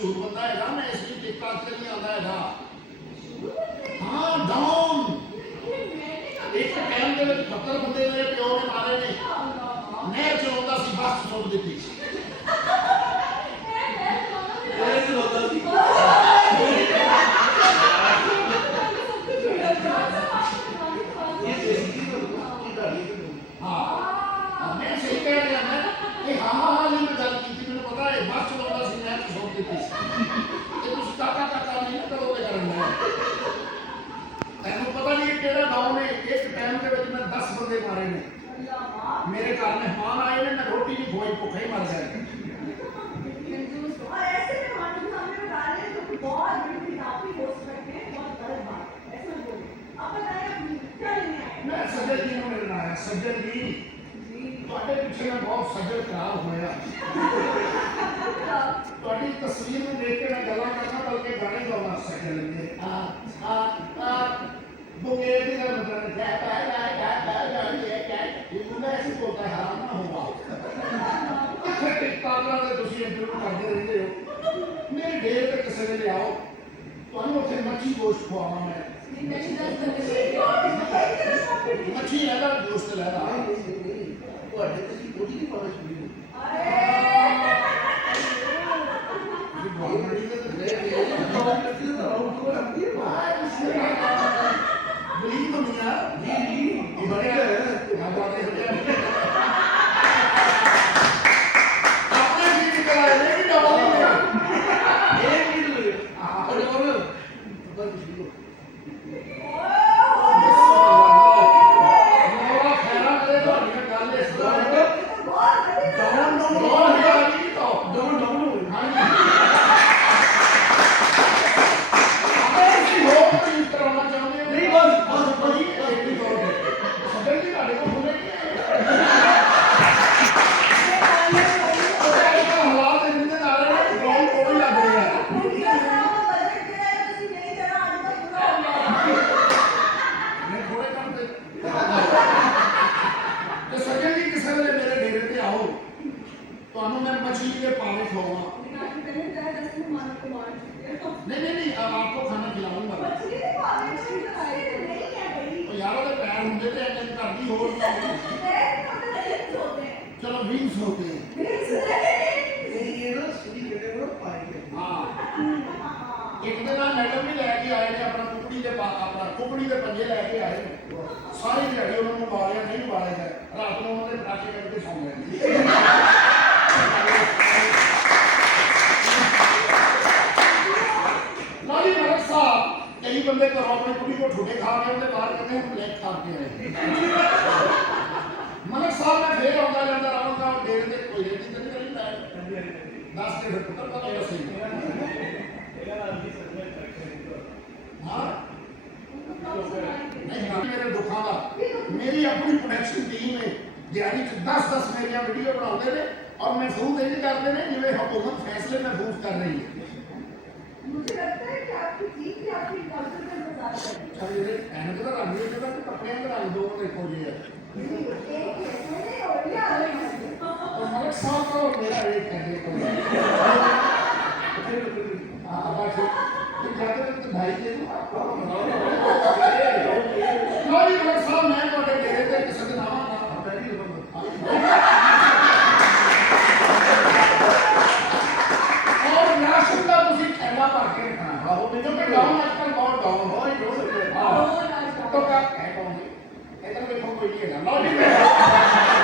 झूठ बंदा है मैं इसकी टिकटॉक से नहीं आता है हाँ डाउन एक टाइम के ਵਿੱਚ 70 ਬੰਦੇ ਮੇਰੇ ਪਿਓ ਨੇ ਮਾਰੇ ਨੇ ਨਹਿਰ ਚਲਾਉਂਦਾ ਸੀ ਬੱਸ ਸੁੱਟ ਦਿੱਤੀ ਇਹ ਚਲਾਉਂਦਾ ਸੀ हाँ मैं सही कह रहा मैं ये हाँ नहीं मैं गल की मैंने पता है बस चलाਉਂਦਾ ਸੀ ਨਹਿਰ ਸੁੱਟ ਦਿੱਤੀ ਇਹ ਤੁਸੀਂ ਕਾਕਾ ਨਹੀਂ ਕਰੋਗੇ ਕਰਨਾ ਤੈਨੂੰ ਪਤਾ ਨਹੀਂ ਕਿਹੜਾ ਡਾਊਨ ਹੈ ਇਸ ਟਾਈਮ ਦੇ ਵਿੱਚ ਮੈਂ 10 ਬੰਦੇ ਮਾਰੇ ਨੇ ਮੇਰੇ ਘਰ ਮਹਿਮਾਨ ਆਏ ਨੇ ਮੈਂ ਰੋਟੀ ਨਹੀਂ ਖਵਾਈ ਭੁੱਖਾ ਹੀ ਮਰ ਗਿਆ और ऐसे में मानो सामने बता रहे हैं जो बहुत बड़ी काफी हो सकते हैं बहुत गलत बात ऐसा बोले आप बताइए क्या लेने आए मैं सज्जन जी ਨੂੰ ਮਿਲਣਾ ਹੈ ਸੱਜਣ ਜੀ ਤੁਹਾਡੇ ਪਿੱਛੇ ਮੈਂ ਬਹੁਤ ਸੱਜਣ ਖਰਾਬ ਹੋਇਆ ਤੁਹਾਡੀ ਤਸਵੀਰ ਨੂੰ ਦੇਖ ਕੇ ਮੈਂ ਗੱਲਾਂ ਕਰਨਾ ਬਲਕਿ ਗਾਣੇ ਗਾਉਣਾ ਸੱਜਣ ਜੀ बुंगे भी कर मतलब क्या ये मुंडा ऐसे बोलता है हराम ना होगा फिर टिकटॉक वाले तुसी इंटरव्यू करते रहते हो मेरे ढेर पे किसी ने ले आओ तो हम उसे मच्छी गोश्त खुआवा मैं मच्छी लेना गोश्त लेना ਤੁਹਾਡੇ ਤੁਸੀਂ ਬੋਡੀ ਦੀ ਪਾਵਰ ਸ਼ੁਰੂ गवर्नमेंट के तो गए बड़ी दुनिया जी ये बड़े हैं क्या बात है आपने भी निकला है नहीं डबल ही मेरा ये भी ले और डबल पर शुरू मोरा खैरा करे तो ये गाले इस डाउन नहीं अब आपको खाना खिलाऊंगा यार वो पैर होंगे तो एक कर दी और चलो विंग्स होते हैं ये ना सीधी बेटे को पाएंगे हां एक दिन मैडम भी लेके आए ने अपना कुकड़ी दे पंजे लेके आए सारी दिहाड़ी उन्होंने मारिया नहीं मारे गए रात को उन्होंने पटाखे करके सौ गए कई बंदे घरों अपनी कुड़ी को ठुके खा रहे होंगे बाहर कहते हैं ब्लैक खा के आए मलिक साहब मैं फिर आਉਂਦਾ ਜਾਂਦਾ ਰਹਾਂਗਾ डेढ़ ਦੇ कोई रेटी तो नहीं करी मैं 10 के फिर पुत्र पता नहीं सही हां नहीं मेरे दुखों का मेरी अपनी प्रोडक्शन टीम है दिहाड़ी 10 मेरी वीडियो बनाते हैं और महफूज ये करते हैं जिवें हुकूमत फैसले महफूज कर रही है मुझे लगता है कि आपकी टीम भी आपकी कॉन्फिडेंस में ज्यादा है चल ये एंड का रंग ये जगह के कपड़े का रंग दो देखो ये एक मैंने और क्या तो मलिक साहब को मेरा रेट कर दे तो हां अब तो जाते तो भाई के नहीं मलिक साहब मैं ਤੁਹਾਡੇ ਡੇਰੇ ਤੇ ਕਿਸੇ ਦਿਨ ਆਵਾਂਗਾ और राशन का ਤੁਸੀਂ ਥੈਲਾ ਭਰ ਕੇ ਰੱਖਣਾ ਆਹੋ ਮੈਨੂੰ ਕਿ ਡਾਊਨ ਅੱਜਕੱਲ ਬਹੁਤ ਡਾਊਨ ਹੋ ਰਹੀ तो क्या है कौन इधर देखो कोई नहीं है ना लॉजिक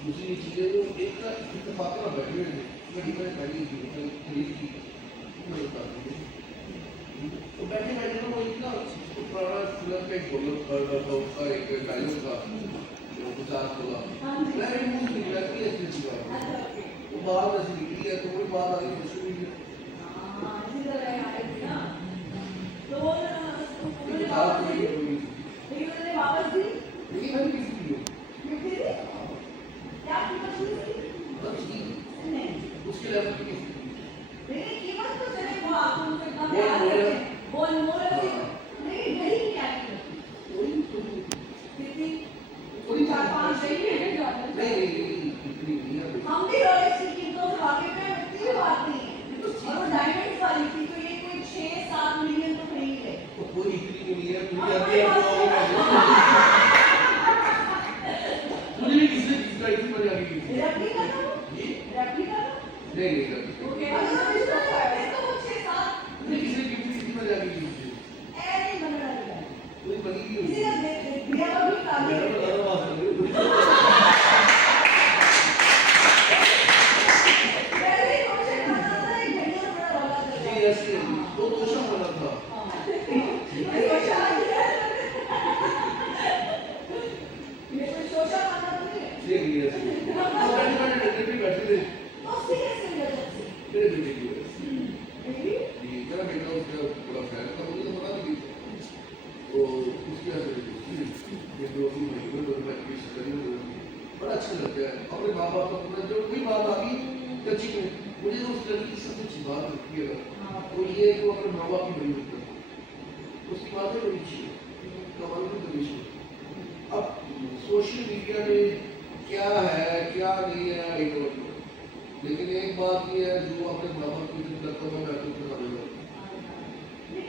दूसरी चीज़ें जो एक का इत्तेफाक में बैठे हुए थे कभी मैंने पहली खरीद की तो बैठे बैठे ना वो एक उसका एक डायलॉग था जो 50 बोला मैं एक मूवी निकला कि ऐसे सीखा वो बात ऐसी निकली है तो कोई बात आगे सोशल मीडिया इसी तरह आई थी ना तो वो उन्होंने वापस दी लेकिन उन्होंने वापस दी लेकिन मैंने किसी की मिलती थी क्या कीमत हुई थी नहीं उसके लेवल की किसी लेकिन कीमत तो चले वो आप उनको इतना वो प्यार मोल है। करते हैं वो अनमोल है नहीं नहीं क्या कीमत कितनी कोई 4-5 नहीं है नहीं इतनी नहीं है हम भी रोलेक्स की कीमतों से वाकिफ हैं इतनी बात नहीं है और वो डायमंड्स वाली थी तो ये कोई 6-7 मिलियन तो खरीद ले तो कोई इतनी नहीं है हाँ, मुझे कोई बात मुझे भी किसी चीज का इतनी मजा नहीं नहीं रेप्लिका तो ये रेप्लिका नहीं नहीं ओके अगर इसका है तो वो 6-7 मुझे किसी की इतनी मजा नहीं नहीं बनना है कोई बनी नहीं किसी ने दिया कभी काम मैं बता रहा हूँ पहले ही कोशिश करना था एक घंटे में बड़ा वाला चल जी ऐसे वो दोषा बना था ये कोई सोचा माना तो नहीं है ये नहीं ऐसे मैंने डंडे पे बैठे थे तो सीरियस नहीं हो सकती मेरे बेटे की वजह से ये मेरा बेटा उसका बड़ा फैन था मुझे तो पता नहीं तो उसकी वजह से ये 2-3 महीने में मैं की स्टडी बड़ा अच्छा लगता है अपने माँ बाप का पूरा जो कोई बात आ गई कच्ची में मुझे तो उस लड़की की सबसे अच्छी बात लगती है वो ये है कि वो अपने माँ बाप की बड़ी होती है उसकी बातें बड़ी अच्छी है कमाल की बड़ी अच्छी है अब सोशल मीडिया में क्या है क्या नहीं है आई डोंट नो लेकिन एक बात ये है जो अपने माँ बाप की इज्जत करता हूँ मैं तो उसका काबिल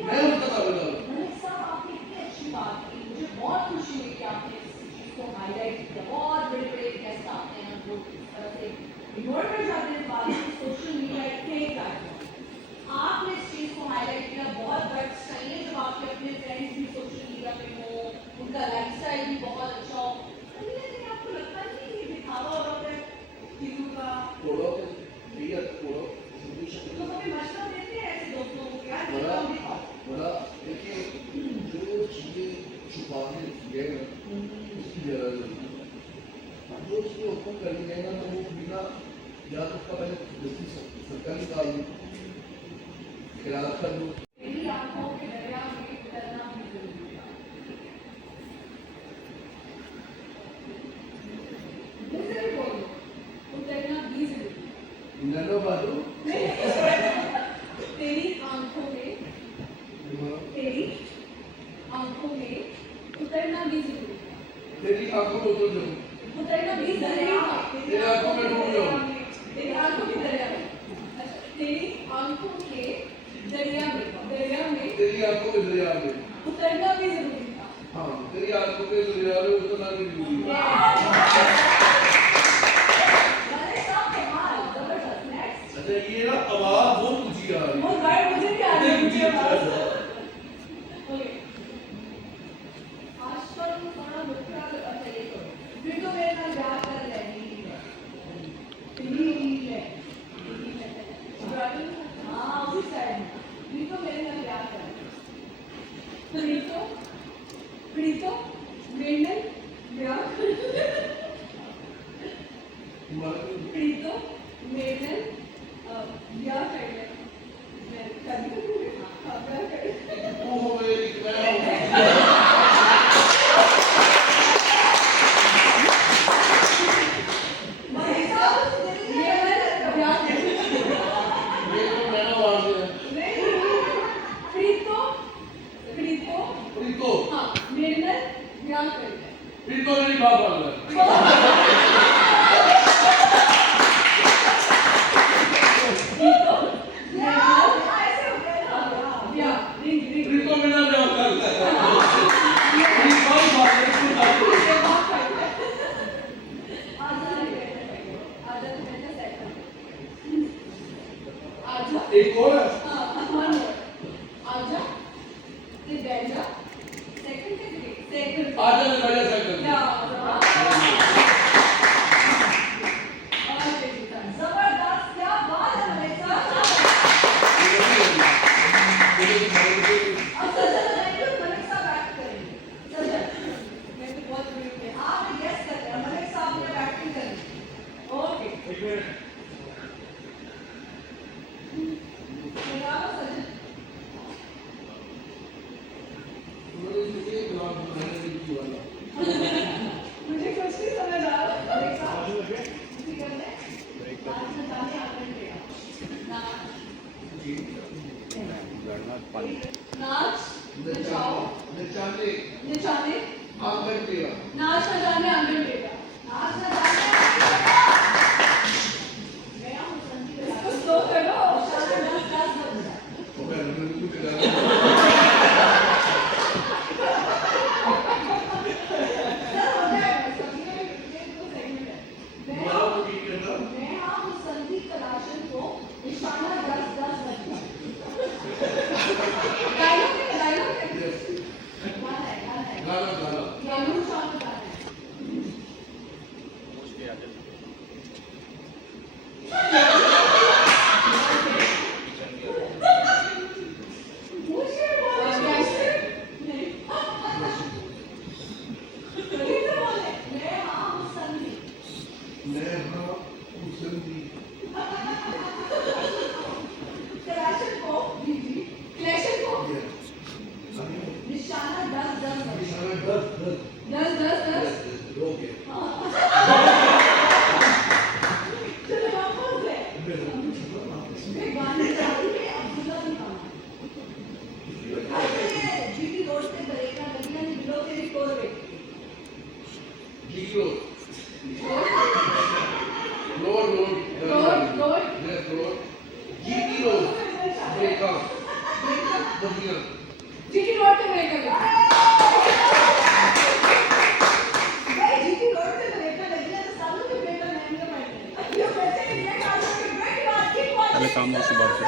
मैं उसका काबिल हूँ मलिक साहब आपने इतनी अच्छी बात की मुझे बहुत खुशी हुई कि आपने इस चीज को हाईलाइट किया बहुत बड़े बड़े गेस्ट आते हैं जो इस तरह से इग्नोर कर जाते हैं बात की सोशल मीडिया एक प्लेटफॉर्म आपने इस चीज को हाईलाइट किया बहुत गट्स चाहिए जब आपके अपने फ्रेंड्स भी सोशल मीडिया पे हो उनका लाइफस्टाइल भी बहुत अच्छा हो कहीं ना कहीं आपको लगता नहीं कि दिखावा हो रहा है चीजों का थोड़ा भैया थोड़ा तो कभी मशवरा देते हैं ऐसे दोस्तों को क्या बड़ा देखिए जो चीजें छुपाने गए ना उसकी जगह जो चीजें ओपन करने गए ना तो वो बिना या तो उसका पहले सरकारी निकाल खिलाफ कर दो मेरी आंखों के दरिया में उतरना भी जरूरी है मुझसे भी बोलो उतरना भी जरूरी है ननो बाजू तेरी आंखों में उतरना भी जरूरी है तेरी आंखों में उतर जाऊँ उतरना भी जरूरी है तेरी आंखों में डूब जाऊँ तेरी आंखों के दरिया में अच्छा तेरी आंखों के दरिया में तेरी आंखों में दरिया में उतरना भी जरूरी था हाँ तेरी आंखों में दरिया में उतरना भी जरूरी है मैंने सब कमाल जबरदस्त नेक्स्ट अच्छा ये ना आवाज बहुत ऊंची आ रही वो है गाइड मुझे भी आ रही है मुझे आवाज ओके आज पर थोड़ा मुख्य अच्छा ये करो फिर तो मेरे साथ प्यार कर रहे हैं हाँ उसी साइड में फिर तो मेरे साथ प्यार कर रहे हैं प्रीतो मेंढन प्यार प्रीतो मेंढन प्यार कर रहे हैं मैं प्यार कर रहे हैं तू हो गई मैं फिर तो मेरी बात आ गई फिर तो मेरा ब्याह कर दिया मेरी बात बात है इसको बात एक और है आजा मैं बढ़िया सेट कर दिया जबरदस्त क्या बात है मेरे साथ अब सजा लगाएंगे मलिक साहब एक्ट करेंगे नचाओ, नचाने नचाने, आंगन टेढ़ा नाच न जाने आंगन टेढ़ा, नाच न जाने आंगन टेढ़ा। गया हूँ संधि पे इसको स्लो करो, शाला दस बज रहा है। तो मैं कुछ कर सर हो जाएगा, सभी में ये दो सेगमेंट है। दोबारा रिपीट करना मैं हूँ संधि कलाशन को निशाना 10-10 बज रहा है। डायलॉग है, डायलॉग है। यस गाना है, गाना है। गाना गाना यमुना सॉन्ग गाना है। मुझे बोले कैसे? नहीं। गली से बोले, मैं हाँ हूँ संधि। मैं हाँ मुसंदी क्लैशन को, जी जी, क्लैशन को यस निशाना 10-10 बज रहा है। निशाना 10 10 10-10-10 ओके चलो वापस से। मैं गाने चाहती है अब्दुल्ला भी गाना। अरे जीटी रोड पे करेगा लगना नहीं बिलो तेरी कोर बेटी। Zero road road, road. Yes road GT road breakup बढ़िया जीटी रोड पे करेगा। भाई जीटी रोड पे करेगा लगना तो सालों के बेटा महंगे बैठे। ये पैसे के लिए काम करके बैठ बात की बात। काम हो सुबह से